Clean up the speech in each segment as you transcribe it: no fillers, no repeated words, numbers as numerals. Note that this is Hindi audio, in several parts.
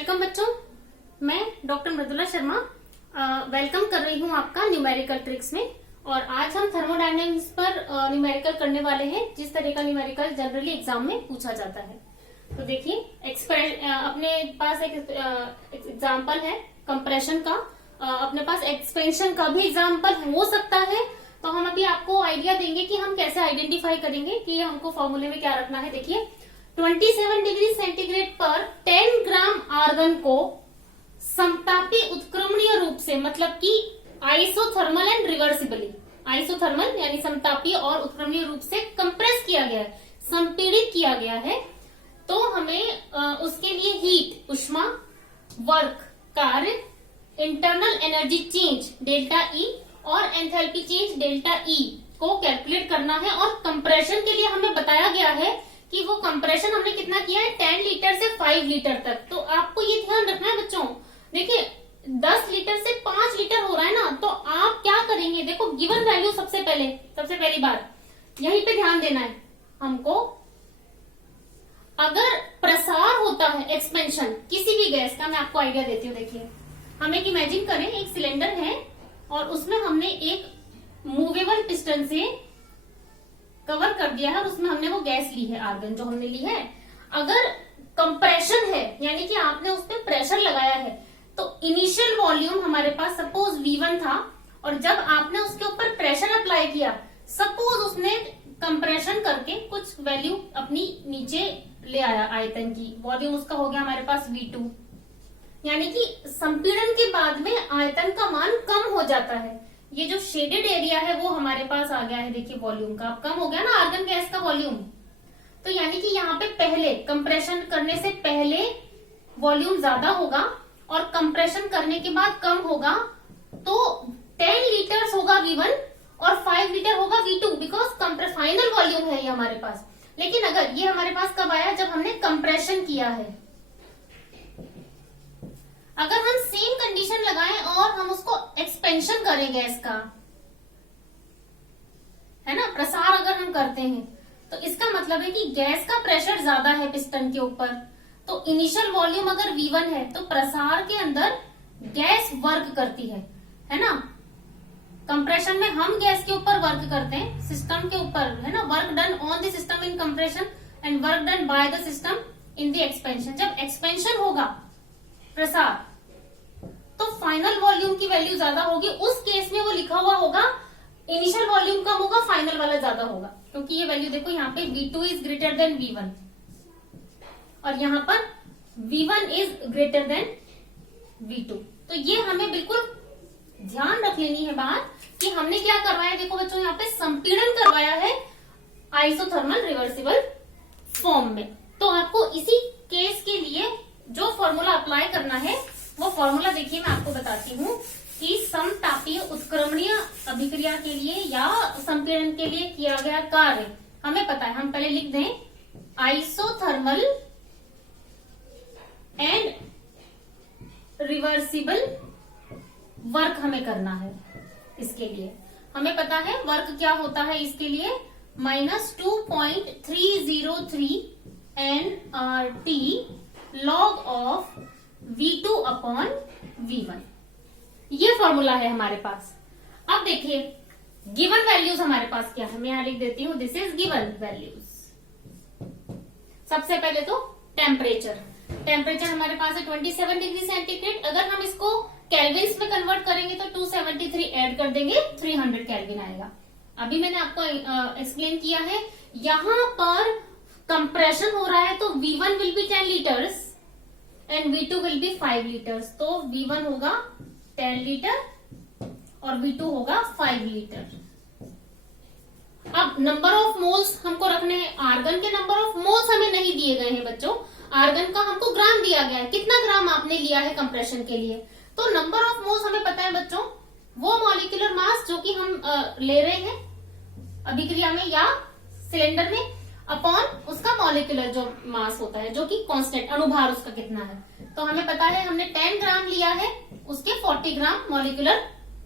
वेलकम बच्चों, मैं डॉक्टर मृदुला शर्मा वेलकम कर रही हूँ आपका न्यूमेरिकल ट्रिक्स में। और आज हम थर्मोडायनेमिक्स पर न्यूमेरिकल करने वाले हैं, जिस तरह का न्यूमेरिकल जनरली एग्जाम में पूछा जाता है। तो देखिए, अपने पास एक एग्जाम्पल है कंप्रेशन का, अपने पास एक्सपेंशन का भी एग्जाम्पल हो सकता है। तो हम अभी आपको आइडिया देंगे कि हम कैसे आइडेंटिफाई करेंगे कि हमको फॉर्मूले में क्या रखना है। देखिए, 27 डिग्री सेंटीग्रेड पर 10 ग्राम आर्गन को समतापी उत्क्रमणीय रूप से, मतलब कि आइसोथर्मल एंड रिवर्सिबली, आइसोथर्मल यानी समतापी और उत्क्रमणीय रूप से कंप्रेस किया गया है, संपीड़ित किया गया है। तो हमें उसके लिए हीट, उष्मा, वर्क, कार्य, internal energy change delta E और एंथैल्पी चेंज डेल्टा ई को कैलकुलेट करना है। और कंप्रेशन के लिए हमें बताया गया है कि वो कंप्रेशन हमने कितना किया है, 10 लीटर से 5 लीटर तक। तो आपको ये ध्यान रखना है बच्चों। देखिए, 10 लीटर से 5 लीटर हो रहा है ना, तो आप क्या करेंगे, देखो गिवन वैल्यू सबसे पहली बात यहीं पे ध्यान देना है हमको। अगर प्रसार होता है, एक्सपेंशन किसी भी गैस का, मैं आपको आइडिया देती हूँ। देखिए, हम एक इमेजिन करें, एक सिलेंडर है और उसमें हमने एक मूवेबल पिस्टन से कवर कर दिया है और उसमें हमने वो गैस ली है, आर्गन जो हमने ली है। अगर कंप्रेशन है, यानी कि आपने उस पर प्रेशर लगाया है, तो इनिशियल वॉल्यूम हमारे पास सपोज V1 था, और जब आपने उसके ऊपर प्रेशर अप्लाई किया, सपोज उसने कंप्रेशन करके कुछ वैल्यू अपनी नीचे ले आया, आयतन की वॉल्यूम उसका हो गया हमारे पास V2, यानी कि संपीड़न के बाद में आयतन का मान कम हो जाता है। ये जो शेडेड एरिया है वो हमारे पास आ गया है, देखिए वॉल्यूम का अब कम हो गया ना, आर्गन गैस का वॉल्यूम। तो यानी कि यहाँ पे पहले कंप्रेशन करने से पहले वॉल्यूम ज्यादा होगा और कंप्रेशन करने के बाद कम होगा। तो 10 लीटर्स होगा V1 और 5 लीटर होगा V2, बिकॉज फाइनल वॉल्यूम है ये हमारे पास। लेकिन अगर ये हमारे पास कब आया, जब हमने कंप्रेशन किया है। अगर हम सेम कंडीशन लगाएं और हम उसको एक्सपेंशन करें गैस का, है ना, प्रसार अगर हम करते हैं, तो इसका मतलब है कि गैस का प्रेशर ज्यादा है पिस्टन के ऊपर। तो इनिशियल वॉल्यूम अगर V1 है, तो प्रसार के अंदर गैस वर्क करती है ना। कंप्रेशन में हम गैस के ऊपर वर्क करते हैं, सिस्टम के ऊपर, है ना। Work done on the system in compression and work done by the system in the expansion. जब एक्सपेंशन होगा, प्रसार, तो फाइनल वॉल्यूम की वैल्यू ज्यादा होगी। उस केस में वो लिखा हुआ होगा इनिशियल वॉल्यूम कम होगा, फाइनल वाला ज्यादा होगा, क्योंकि ये वैल्यू देखो यहाँ पे V2 is greater than V1 और यहाँ पर V1 is greater than V2। तो ये हमें बिल्कुल ध्यान रख लेनी है बात कि हमने क्या करवाया। देखो बच्चों, यहाँ पे संपीड़न करवाया है आइसोथर्मल रिवर्सिबल फॉर्म में। तो आपको इसी केस के लिए जो फॉर्मूला अप्लाई करना है, वो फॉर्मूला देखिए, मैं आपको बताती हूँ कि समतापीय उत्क्रमणीय अभिक्रिया के लिए या संपीड़न के लिए किया गया कार्य हमें पता है। हम पहले लिख दें, आइसोथर्मल एंड रिवर्सिबल वर्क हमें करना है। इसके लिए हमें पता है वर्क क्या होता है, इसके लिए -2.303 nRT log of V2 upon V1, ये फॉर्मूला है हमारे पास। अब देखिए, गिवन वैल्यूज हमारे पास क्या है, मैं यहां लिख देती हूं, दिस इज गिवन वैल्यूज। सबसे पहले तो टेम्परेचर हमारे पास है 27 डिग्री सेंटीग्रेड। अगर हम इसको केल्विन्स में कन्वर्ट करेंगे तो 273 ऐड कर देंगे, 300 केल्विन आएगा। अभी मैंने आपको एक्सप्लेन किया है, यहां पर कंप्रेशन हो रहा है तो V1 will be 10 litres and V2 will be 5 litres. तो V1 होगा 10 लीटर और V2 होगा 5 लीटर। अब नंबर ऑफ मोल्स हमको रखने हैं। आर्गन के नंबर ऑफ मोल्स हमें नहीं दिए गए हैं बच्चों, आर्गन का हमको ग्राम दिया गया है, कितना ग्राम आपने लिया है कंप्रेशन के लिए। तो नंबर ऑफ मोल्स हमें पता है बच्चों, वो मॉलिक्यूलर मास जो कि हम ले रहे हैं अभिक्रिया में या सिलेंडर में, अपॉन उसका मॉलिक्यूलर जो मास होता है, जो कि कांस्टेंट अणुभार उसका कितना है। तो हमें पता है हमने 10 ग्राम लिया है उसके 40 ग्राम मॉलिक्यूलर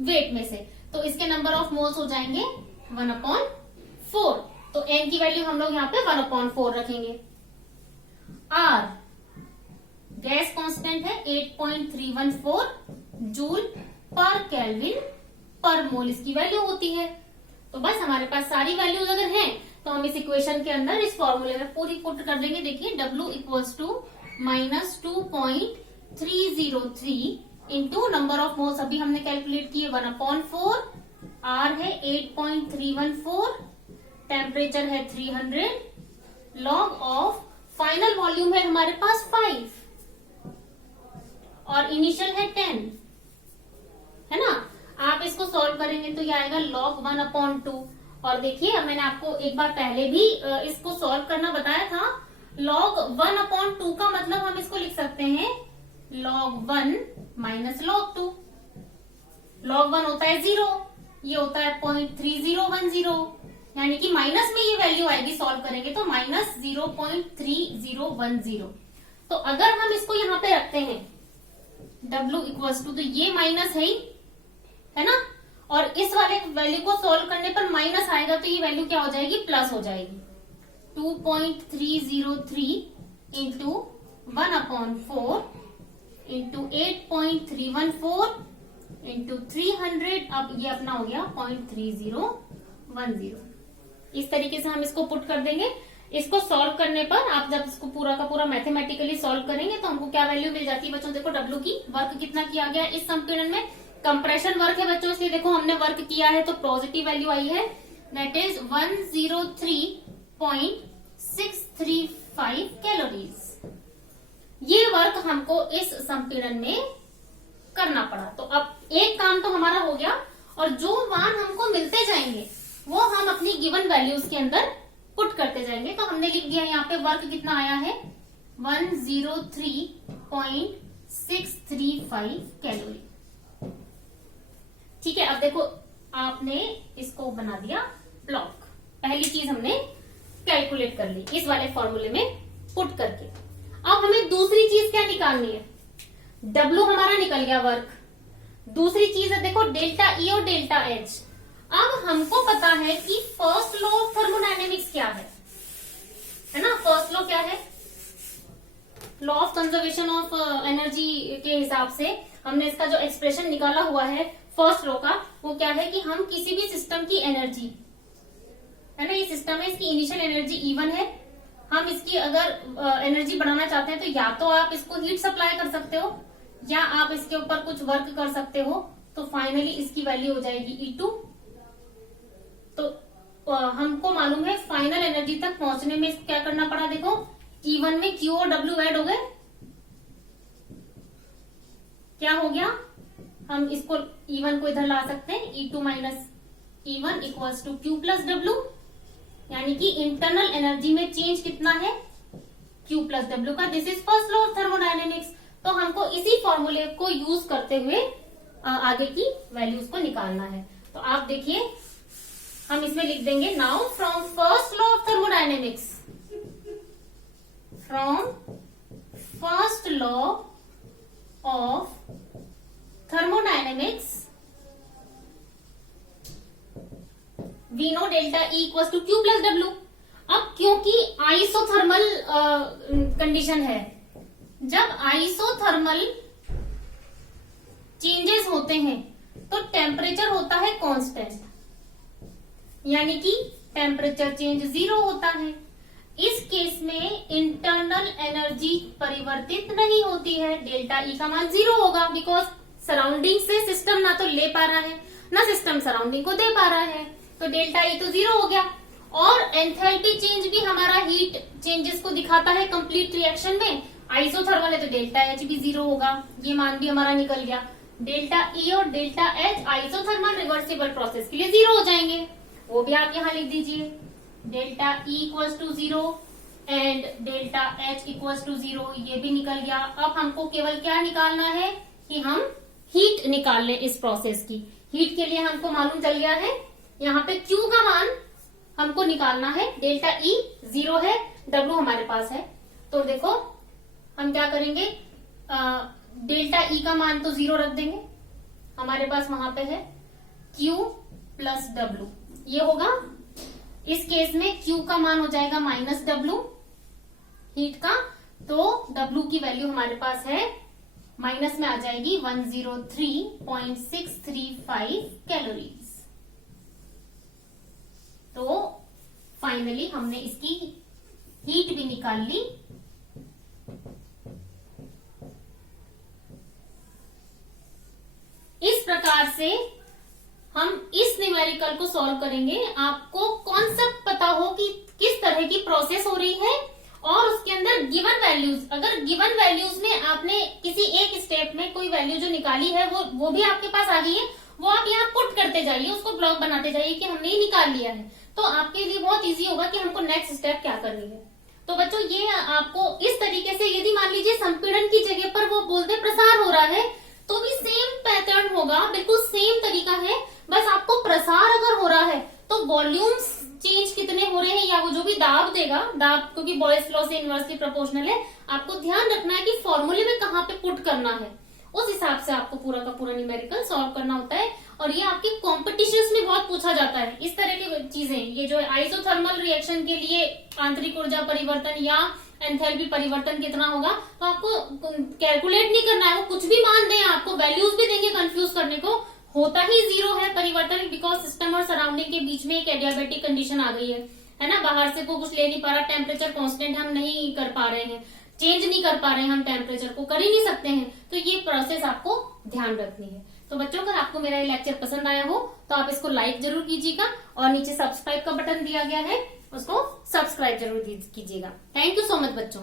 वेट में से, तो इसके नंबर ऑफ मोल्स हो जाएंगे 1/4। तो n की वैल्यू हम लोग यहाँ पे 1/4 रखेंगे। R गैस कांस्टेंट है 8.314 जूल पर केल्विन पर मोल इसकी वैल्यू होती है। तो बस हमारे पास सारी वैल्यूज अगर हैं तो हम इस इक्वेशन के अंदर इस फॉर्मूले में पूरी पुट कर देंगे। देखिए W equals to -2.303 into number of moles अभी हमने कैलकुलेट किए 1/4, R है 8.314, टेम्परेचर है 300, लॉग ऑफ फाइनल वॉल्यूम है हमारे पास 5 और इनिशियल है 10, है ना। आप इसको सॉल्व करेंगे तो ये आएगा log 1/2। और देखिए अब मैंने आपको एक बार पहले भी इसको सॉल्व करना बताया था। log 1/2 का मतलब हम इसको लिख सकते हैं log 1 माइनस log 2। log 1 होता है 0, ये होता है 0.3010, यानी कि माइनस में ये वैल्यू आएगी सॉल्व करेंगे तो -0.3010। तो अगर हम इसको यहाँ पे रखते हैं W इक्वल्स टू, तो ये माइनस है ना, और इस वाले वैल्यू को सॉल्व करने पर माइनस आएगा तो ये वैल्यू क्या हो जाएगी, प्लस हो जाएगी। 2.303 इंटू 1/4 इंटू 8.314 इंटू 300, अब ये अपना हो गया 0.3010। इस तरीके से हम इसको पुट कर देंगे। इसको सॉल्व करने पर आप जब इसको पूरा का पूरा मैथमेटिकली सॉल्व करेंगे तो हमको क्या वैल्यू मिल जाती है बच्चों। देखो W की वर्क कितना किया गया इस संपीड़न में, कंप्रेशन वर्क है बच्चों, इसलिए देखो हमने वर्क किया है तो पॉजिटिव वैल्यू आई है, दैट इज 103.635 कैलोरीज। ये वर्क हमको इस संपीड़न में करना पड़ा। तो अब एक काम तो हमारा हो गया, और जो मान हमको मिलते जाएंगे वो हम अपनी गिवन वैल्यूज के अंदर पुट करते जाएंगे। तो हमने लिख दिया यहाँ पे वर्क कितना आया है 103.635 कैलोरी। ठीक है, अब देखो आपने इसको बना दिया ब्लॉक। पहली चीज हमने कैलकुलेट कर ली इस वाले फॉर्मूले में पुट करके। अब हमें दूसरी चीज क्या निकालनी है, W हमारा निकल गया वर्क। दूसरी चीज है देखो डेल्टा E और डेल्टा H। अब हमको पता है कि फर्स्ट लॉ ऑफ थर्मोडायनेमिक्स क्या है ना। फर्स्ट लॉ क्या है, law of conservation of energy के हिसाब से हमने इसका जो एक्सप्रेशन निकाला हुआ है फर्स्ट लॉ का, वो क्या है कि हम किसी भी सिस्टम की एनर्जी, है ना, ये सिस्टम है, इसकी इनिशियल एनर्जी E1 है, हम इसकी अगर एनर्जी बढ़ाना चाहते हैं तो या तो आप इसको हीट सप्लाई कर सकते हो या आप इसके ऊपर कुछ वर्क कर सकते हो, तो फाइनली इसकी वैल्यू हो जाएगी E2। तो हमको मालूम है फाइनल एनर्जी तक पहुंचने में क्या करना पड़ा, देखो E1 में Q और W ऐड हो गए, क्या हो गया, हम इसको E1 को इधर ला सकते हैं, E2 minus E1 equals to Q plus W, यानी कि इंटरनल एनर्जी में चेंज कितना है Q प्लस W का। This is first law of thermodynamics. तो हमको इसी फॉर्मूले को यूज करते हुए आगे की वैल्यूज को निकालना है। तो आप देखिए हम इसमें लिख देंगे now from first law of thermodynamics, from first law of thermodynamics we know delta E equals to Q plus W। अब क्योंकि आइसोथर्मल कंडीशन है, जब आइसोथर्मल चेंजेस होते हैं तो टेम्परेचर होता है कांस्टेंट, यानी कि टेम्परेचर चेंज 0 होता है। इस केस में इंटरनल एनर्जी परिवर्तित नहीं होती है, डेल्टा E का मान 0 होगा, बिकॉज सराउंडिंग से सिस्टम ना तो ले पा रहा है ना सिस्टम सराउंडिंग को दे पा रहा है, तो डेल्टा E तो 0 हो गया। और एंथैल्पी चेंज भी हमारा हीट चेंजेस को दिखाता है कंप्लीट रिएक्शन में, आइसोथर्मल है तो डेल्टा H भी 0 होगा, ये मान भी हमारा निकल गया। डेल्टा E और delta H isothermal reversible process के लिए 0 हो जाएंगे, वो भी आप यहाँ लिख दीजिए, delta E equals to 0 and delta H equals to 0, ये भी निकल गया। अब हमको केवल क्या निकालना है कि हम हीट निकाल लें इस प्रोसेस की। हीट के लिए हमको मालूम चल गया है, यहाँ पे Q का मान हमको निकालना है, डेल्टा E 0 है, W हमारे पास है, तो देखो हम क्या करेंगे, डेल्टा E का मान तो 0 रख देंगे, हमारे पास वहां पे है Q प्लस W, ये होगा। इस केस में Q का मान हो जाएगा माइनस W हीट का, तो W की वैल्यू हमारे पास है, माइनस में आ जाएगी 103.635 कैलोरीज। तो फाइनली हमने इसकी हीट भी निकाल ली। इस प्रकार से हम इस न्यूमेरिकल को सॉल्व करेंगे। आपको कॉन्सेप्ट पता हो कि किस तरह की प्रोसेस हो रही है और उसके अंदर गिवन वैल्यूज, अगर गिवन वैल्यूज में आपने किसी एक स्टेप में कोई वैल्यू जो निकाली है वो भी आपके पास आ गई है, वो आप यहाँ पुट करते जाइए, उसको ब्लॉक बनाते जाइए कि हमने ये निकाल लिया है। तो आपके लिए बहुत इजी होगा कि हमको नेक्स्ट स्टेप क्या करनी है। तो बच्चों ये आपको इस तरीके से, यदि मान लीजिए संपीड़न की जगह पर वो बोलते प्रसार हो रहा है तो भी सेम पैटर्न होगा, बिल्कुल सेम तरीका है। बस आपको प्रसार अगर हो रहा है तो वॉल्यूम्स चेंज कितने हो रहे हैं या वो जो भी दाब देगा, दाब क्योंकि बॉयस लॉ से इनवर्सली प्रोपोर्शनल है, आपको ध्यान रखना है कि फॉर्मूले में कहाँ पे पुट करना है, उस हिसाब से आपको पूरा का पूरा न्यूमेरिकल सॉल्व करना होता है। और ये आपके कॉम्पिटिशन्स में बहुत पूछा जाता है इस तरह की चीजें। ये जो आइसोथर्मल रिएक्शन के लिए आंतरिक ऊर्जा परिवर्तन या एंथैल्पी परिवर्तन कितना होगा, तो आपको कैलकुलेट नहीं करना है, वो कुछ भी मान दें, आपको वैल्यूज भी देंगे कंफ्यूज करने को, होता ही जीरो है परिवर्तन, बिकॉज सिस्टम और सराउंडिंग के बीच में एक एडियाबेटिक कंडीशन आ गई है ना। बाहर से को कुछ ले नहीं पा रहा, टेम्परेचर कांस्टेंट हम नहीं कर पा रहे हैं, चेंज नहीं कर पा रहे हैं, हम टेम्परेचर को कर ही नहीं सकते हैं। तो ये प्रोसेस आपको ध्यान रखनी है। तो बच्चों अगर आपको मेरा ये लेक्चर पसंद आया हो तो आप इसको लाइक जरूर कीजिएगा और नीचे सब्सक्राइब का बटन दिया गया है, उसको सब्सक्राइब जरूर कीजिएगा। थैंक यू सो मच बच्चों।